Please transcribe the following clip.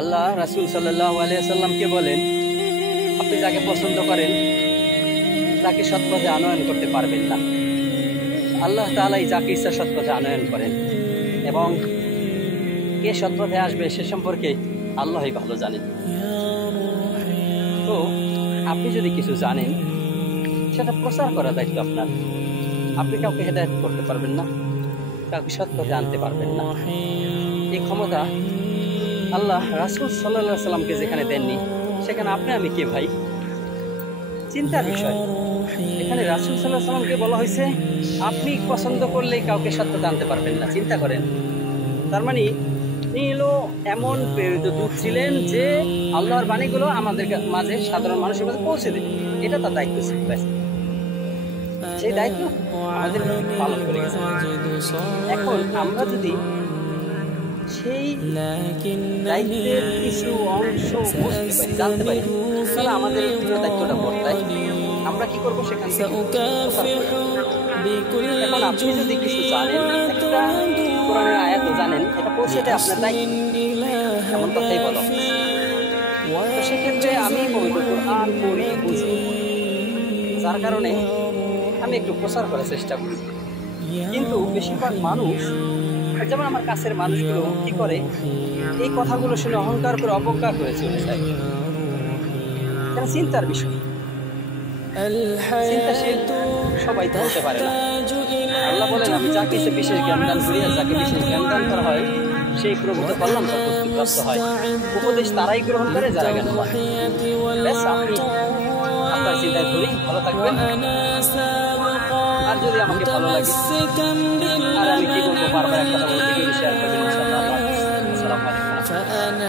আল্লাহ রাসূল সাল্লাল্লাহু আলাইহি ওয়াসাল্লামকে বলেন, আপনি যাকে পছন্দ করেন তাকে সৎপথে আনয়ন করতে পারবেন না। আল্লাহ তাআলাই যাকে ইচ্ছা সৎপথে আনয়ন করেন এবং কে সৎপথে আসবে সে সম্পর্কে আল্লাহই ভালো জানেন। তো আপনি যদি কিছু জানেন সেটা প্রচার করার দায়িত্ব আপনার। আপনি কাউকে হেদায়েত করতে পারবেন না, কাউকে সৎপথে আনতে পারবেন না। এই ক্ষমতা আল্লাহ রাসূল সাল্লাল্লাহু আলাইহি ওয়াসাল্লামকে যেখানে দেননি সেখানে আপনি আমি কে ভাই? চিন্তার বিষয়। এখানে রাসূল সাল্লাল্লাহু আলাইহি ওয়াসাল্লামকে বলা হয়েছে আপনি পছন্দ করলেই কাউকে সৎপথে আনতে পারবেন না। চিন্তা করেন, তার মানে তিনি হলো এমন প্রেরিত দূত ছিলেন যে আল্লাহর বাণীগুলো আমাদের মাঝে সাধারণ মানুষের মাঝে পৌঁছে দেবে। এটা তার দায়িত্ব ছিল। সেই দায়িত্ব আমাদের পালন করে গেছে। এখন আমরা যদি সেই দায়িত্বের কিছু অংশ বুঝতে পারি, জানতে পারি, তাহলে আমাদের পুরো দায়িত্বটা বর্তায়। আমরা কি করবো সেখান থেকে? এখন আপনি যদি কিছু জানেন, একটা কোরআনের আয়াত জানেন, এটা পৌঁছে দেয় আপনার দায়িত্ব, এমন কথাই বলো। তো সেক্ষেত্রে আমি পবিত্র কোরআন পড়ি, বুঝি, যার কারণে আমি একটু প্রচার করার চেষ্টা করি। কিন্তু বেশিরভাগ মানুষ, যেমন আমার কাছের মানুষগুলো কি করে, এই কথাগুলো শুনে অহংকার করে অবজ্ঞা করে চলে যায়। কেন? চিন্তার বিষয়। চিন্তাশীল সবাই তো হতে পারে না। আল্লাহ বলেন, আমি যাকে বিশেষ জ্ঞান দান করি, আর যাকে বিশেষ জ্ঞান দান করা হয় সেই প্রভূত কল্যাণ প্রাপ্ত হয়। উপদেশ তারাই গ্রহণ করে যারা জ্ঞান পায়। ব্যাস, আপনি আপনার চিন্তায় ধরি, ভালো থাকবেন। আর যদি আমাকে ভালো লাগে, আর আমি কি বলবো, বারবার একটা কথা বলতে, শেয়ার করবেন ইনশাআল্লাহ। আসসালামু আলাইকুম।